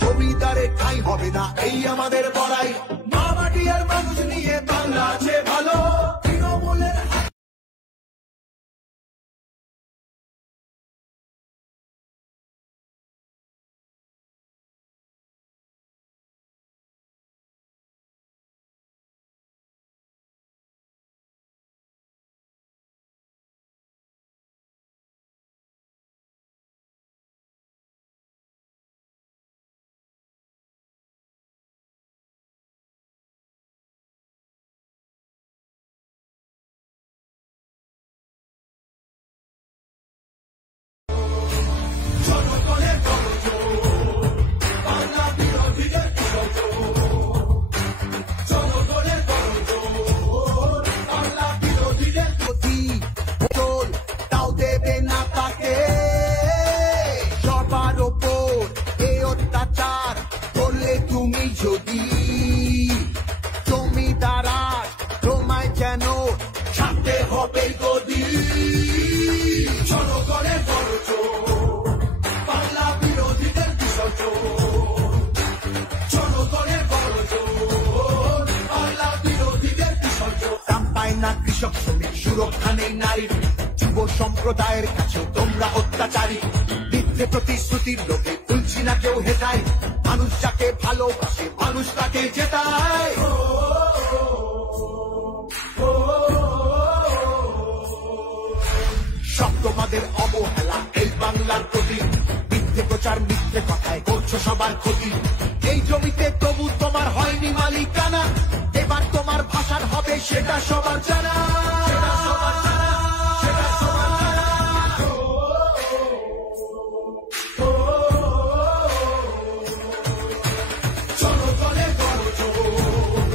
জমিদারে ঠাঁই হবে না এই আমাদের বড়াই। মা মাটি আর মানুষ নিয়ে বাংলা আছে ভালো। তৃণমূলের জনগণের গণজোর, বাংলা বিরোধীদের কিশোর। জনগণের গণজোর, বাংলা বিরোধীদের প্রতি ভোল তাও দেবে না তাকে। সবার ওপর এ অত্যাচার করলে তুমি যদি জমিদারার তোমায় যেন ছাড়তে হবে গদি। জনগণের গণজোর, বাংলা বিরোধীদের বিসর্জন। জনগণের গণজোর, বাংলা বিরোধীদের বিসর্জন। দাম পায় না কৃষক শ্রমিক, সুরক্ষা নেই নারীর, যুব সম্প্রদায়ের কাছেও তোমরা অত্যাচারী। মিথ্যে প্রতিশ্রুতির লোভে তুলছি না কেউ হেতায়, মানুষ যাকে ভালোবাসে মানুষ তাকে জেতায়। সব তোমাদের অবহেলা এই বাংলার প্রতি, মিথ্যে প্রচার মিথ্যে কথায় করছো সবার ক্ষতি। এই জমিতে তবু তোমার হয়নি মালিকানা, এবার তোমার ভাষার হবে সেটা সবার জানা। সেটা সবার জানা, সেটা সবার জানা। জনগণের গণজোর,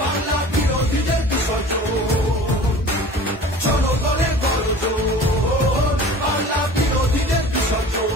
বাংলা বিরোধীদের বিসর্জন। জনগণের গণজোর, বাংলা বিরোধীদের বিসর্জন।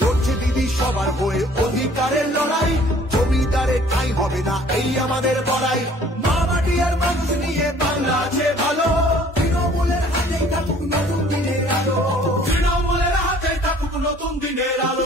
লড়ছে দিদি সবার হয়ে অধিকারের লড়াই, জমিদারে ঠাঁই হবে না এই আমাদের বড়াই। মা মাটি আর মানুষ নিয়ে বাংলা আছে ভালো। তৃণমূলের হাতেই থাকুক নতুন দিনের আলো। তৃণমূলের হাতেই থাকুক নতুন দিনের আলো।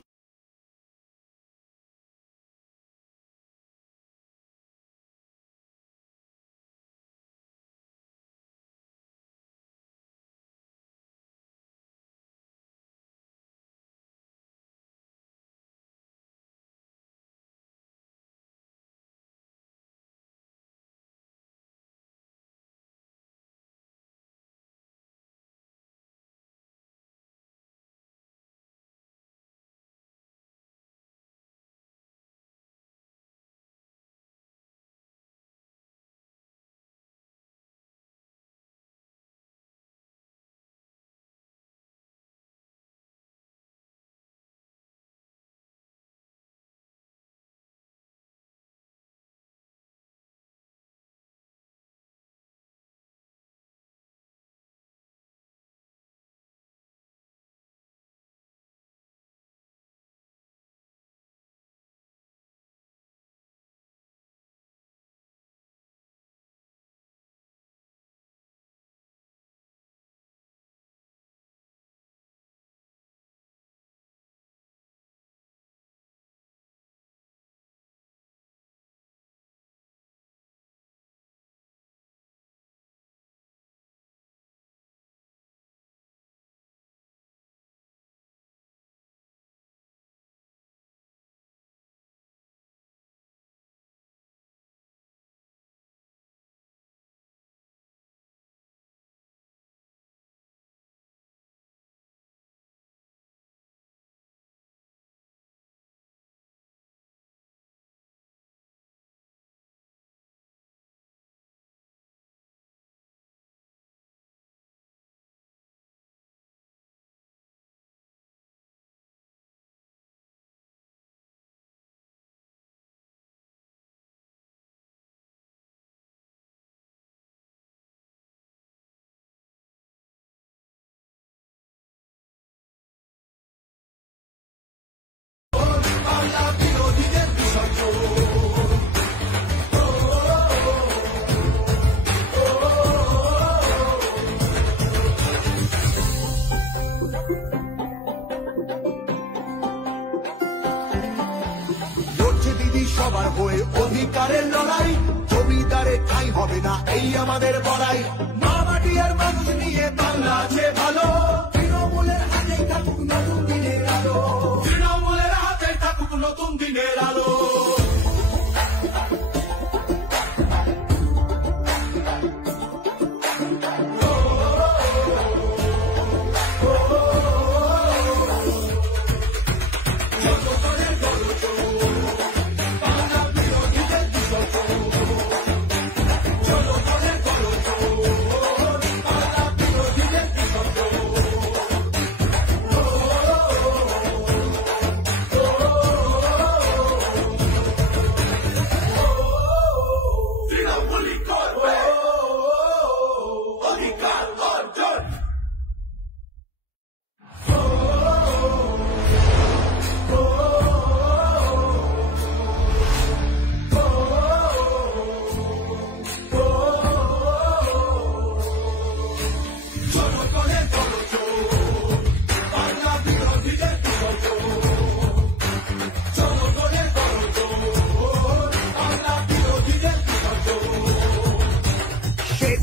সবার হয়ে অধিকারের লড়াই, জমিদারে ঠাঁই হবে না এই আমাদের বড়াই। মা মাটি আর মানুষ নিয়ে বাংলা আছে ভালো, তৃণমূলের হাতেই থাকুক নতুন দিনের আলো, তৃণমূলের হাতেই থাকুক নতুন দিনের আলো।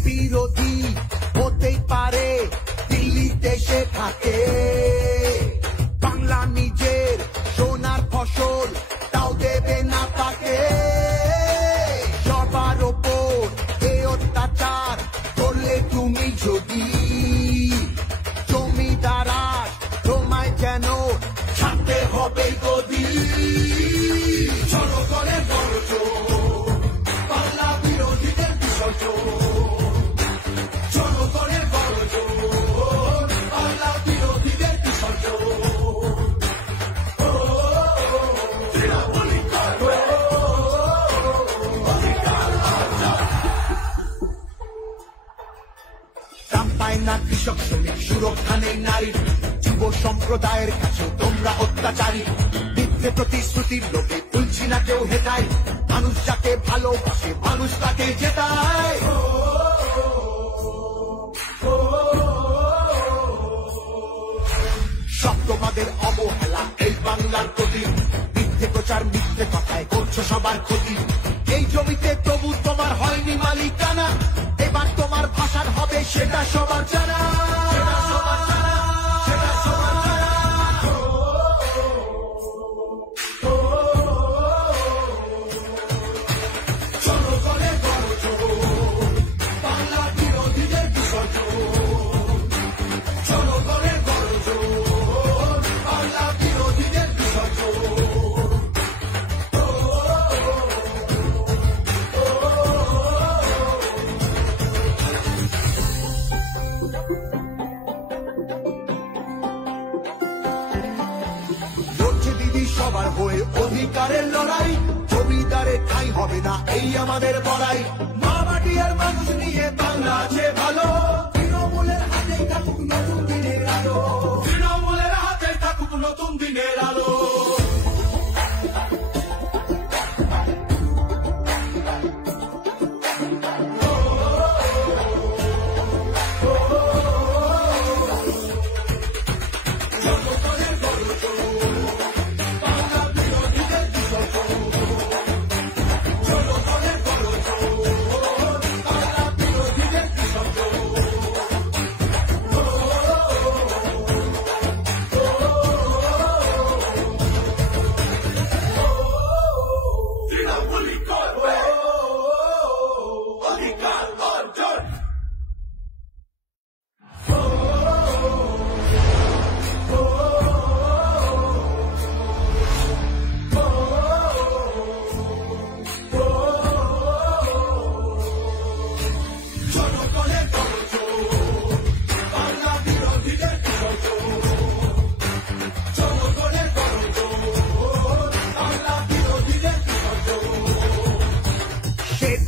বিরোধী হতেই পারে দিল্লিতে সে থাকে, বাংলা নিজের সোনার ফসল তাও দেবে না তাকে। সবার ওপর এ অত্যাচার করলে তুমি যদি, জমিদারা তোমায় যেন ছাড়তে হবে গদি। জনগণের বড় জোর, বাংলা বিরোধীদের বিসর্জন, জনগণের বড় জোর, বাংলা বিরোধীদের বিসর্জন। দাম পায় না কৃষক শ্রমিক, সুরক্ষা নেই নারীর, যুব সম্প্রদায়ের কাছে তোমরা অত্যাচারী। মিথ্যে প্রতিশ্রুতির লোকে তুলছি না কেউ হেটায়, মানুষ যাকে ভালোবাসে মানুষ তাকে জেতায়। সত্যবাদের অবহেলা এই বাংলার প্রতি, মিথ্যে প্রচার মিথ্যে কথায় করছো সবার ক্ষতি। এই জমিতে তবু তোমার হয়নি মালিকানা, এবার তোমার ভাষার হবে সেটা সবার জানা, সেটা সবার জানা, সেটা সবার জানা। জনগণের বড় জোর, বাংলা বিরোধীদের বিসর্জন, জনগণের বড় জোর, বাংলা বিরোধীদের বিসর্জন। লড়ছে দিদি সবার হয়ে অধিকারের লড়াই, জমিদারে ঠাঁই হবে না এই আমাদের বড়াই। মা মাটি আর মানুষ নিয়ে বাংলা আছে ভালো, তৃণমূলের হাতেই থাকুক নতুন দিনের আলো, তৃণমূলের হাতেই থাকুক নতুন দিনের আলো।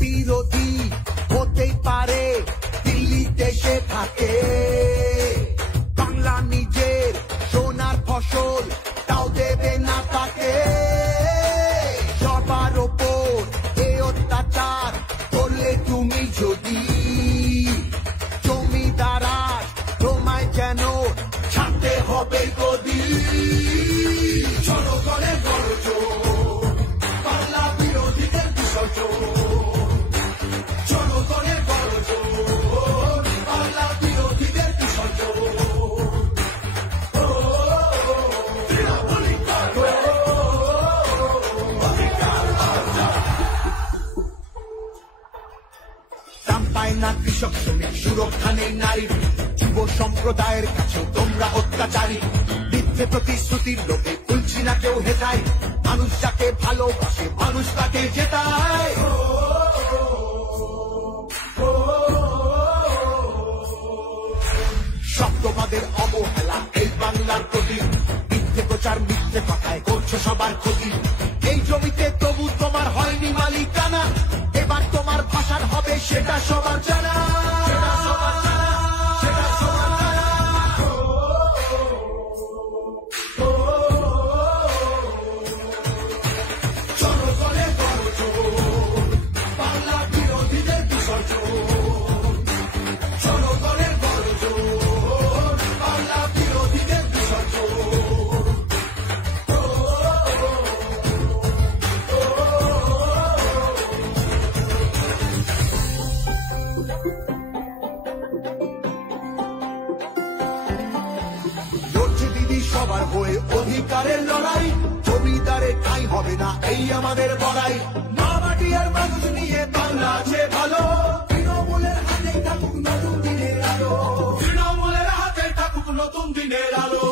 বিরোধী হতেই পারে দিল্লিতে সে থাকে, বাংলা নিজের সোনার ফসল তাও দেবে না তাকে। সবার ওপর এ অত্যাচার করলে তুমি যদি, জমিদারা তোমায় যেন ছাড়তে হবে গদি। জনগণের বড় জোর, বাংলা না কৃষক শ্রমিক, সুরক্ষা নেই নারীর, যুব সম্প্রদায়ের কাছেও তোমরা অত্যাচারী। মিথ্যে প্রতিশ্রুতির লোভে তুলছি না কেউ হেতায়, মানুষ যাকে ভালোবাসে মানুষ তাকে জেতায়। শব্দবাদের অবহেলা এই বাংলার প্রতি, মিথ্যে প্রচার মিথ্যে কথায় করছো সবার ক্ষতি। এই জমিতে তবু তোমার হয়নি মালিকানা, এবার তোমার ভাষার হবে সেটা সবার জানা। জনগণের গর্জন, বাংলা বিরোধীদের বিসর্জন। জনগণের গর্জন, বাংলা বিরোধীদের বিসর্জন। লড়ছে দিদি সবার হয়ে অধিকারের লড়াই, জমিদারে ঠাঁই হবে না এই আমাদের বড়াই। মা মাটি আর মানুষ নিয়ে বাংলা আছে ভালো, তৃণমূলের হাতে থাকুক নতুন দিনের আলো, তৃণমূলের হাতে থাকুক নতুন দিনের আলো।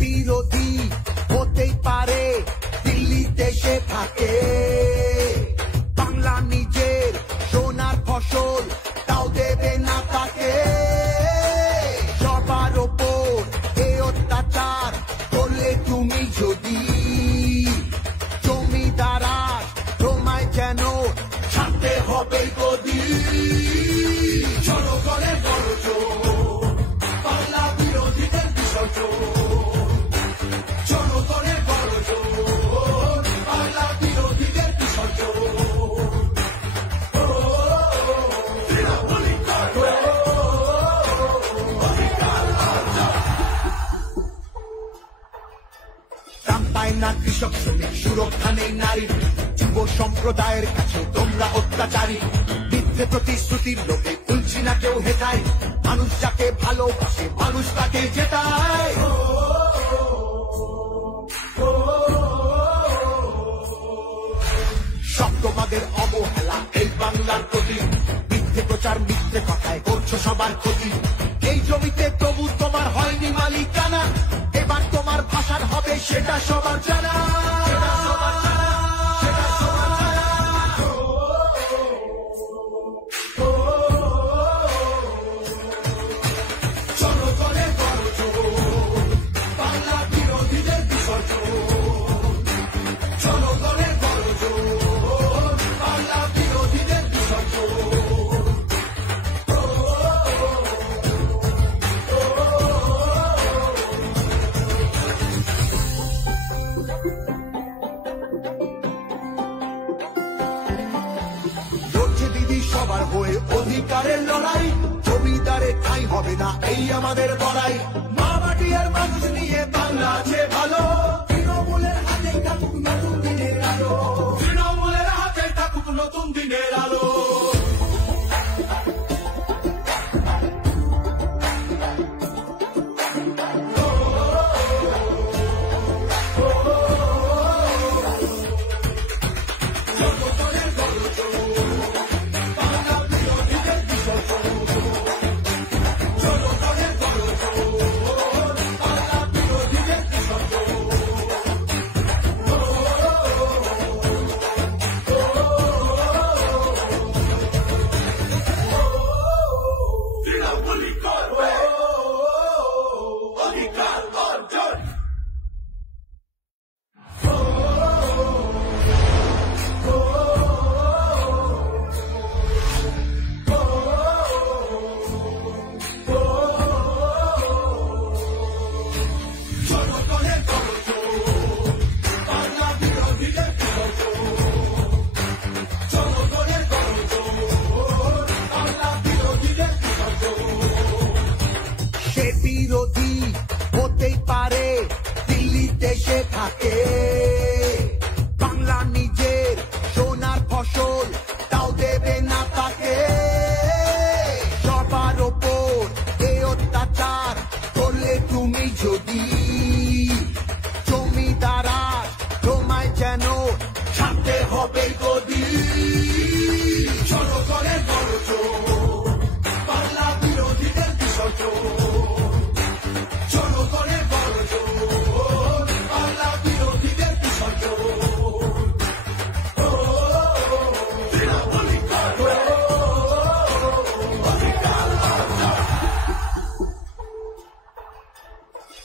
বিরোধী হতেই পারে দিল্লিতে সে থাকে, বাংলা নিজের সোনার ফসল তাও দেবে না তাকে। সবার ওপর এ অত্যাচার করলে তুমি যদি, জমিদারা তোমায় যেন ছাড়তে হবে গদি। জনগণের গর্জন, বাংলা বিরোধীদের বিসর্জন। জনগণের গর্জন, বাংলা বিরোধীদের বিসর্জন। দাম পায় না কৃষক শ্রমিক, সুরক্ষা নেই নারীর, যুব সম্প্রদায়ের কাছে তোমরা অত্যাচারী। মিথ্যে প্রতিশ্রুতির লোভে তুলছি না কেউ হেতায়, মানুষ যাকে ভালোবাসে মানুষ তাকে জেতায়। শব্দবাদের অবহেলা এই বাংলার প্রতি, মিথ্যে প্রচার মিথ্যে কথায় করছো সবার ক্ষতি। এই জমিতে তবু তোমার হয়নি মালিকানা, এবার তোমার ভাষার হবে সেটা সবার জানা। জনগণের গর্জন, বাংলা বিরোধীদের বিসর্জন। জনগণের গর্জন, বাংলা বিরোধীদের বিসর্জন। লড়ছে দিদি সবার হয়ে অধিকারের লড়াই, জমিদারে ঠাঁই হবে না এই আমাদের বড়াই। মা মাটি আর মানুষ নিয়ে বাংলা আছে ভালো, তৃণমূলের হাতে থাকুক নতুন দিনের আলো, তৃণমূলের হাতে থাকুক নতুন দিনের আলো। জনগণের গর্জন, বাংলা বিরোধীদের বিসর্জন। না কে? বাংলা নিজের সোনার ফসল, তাও দেবে না তাকে। সবার ওপর এই অত্যাচার করলে তুমি যদি, জমিদারা তোমায় যেন ছাড়তে হবে গদি। জনগণের বড় জোর, বাংলা বিরোধীদের বিসর্জন। জনগণের বড় জোর, বাংলা বিরোধীদের বিসর্জন।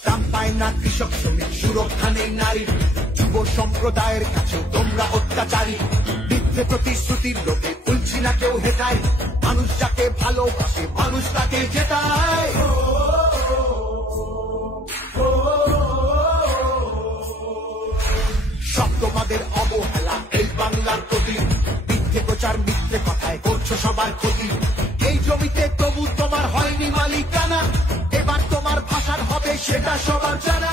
দাম পায় না কৃষক শ্রমিক, সুরক্ষা নেই নারীর, যুব সম্প্রদায়ের কাছেও তোমরা অত্যাচারী। মিথ্যে প্রতিশ্রুতির লোকে তুলছি না কেউ হেটায়, মানুষ যাকে ভালোবাসে মানুষ তাকে জেতায়। সব তোমাদের অবহেলা এই বাংলার প্রতি, মিথ্যে প্রচার মিথ্যে কথায় করছো সবার ক্ষতি। এই জমিতে তবু তোমার হয়নি মালিকানা, এবার তোমার ভাষার হবে সেটা সবার জানা।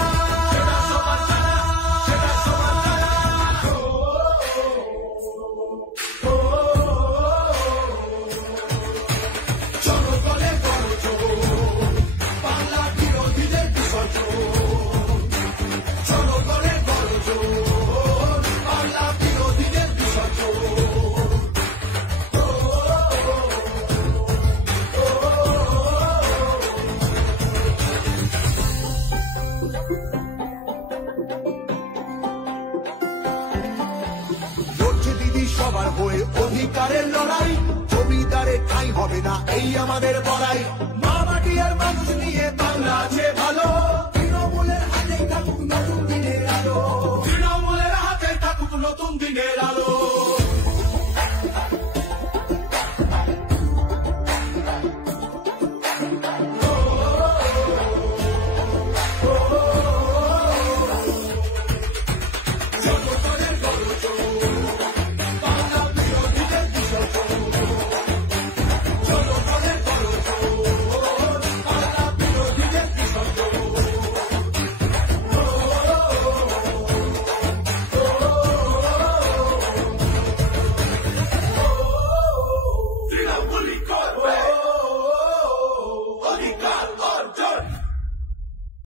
জনগণের বড় জোর, বাংলা বিরোধীদের বিসর্জন। জনগণের বড় জোর, বাংলা বিরোধীদের বিসর্জন। লড়ছে দিদি সবার হয়ে অধিকারের লড়াই, জমিদারের ঠাঁই হবে না এই আমাদের বড়াই। মা মাটি আর মানুষ নিয়ে বাংলা আছে ভালো, তৃণমূলের হাতে থাকুক নতুন দিনের আলো। তৃণমূলের হাতে থাকুক নতুন দিনের আলো।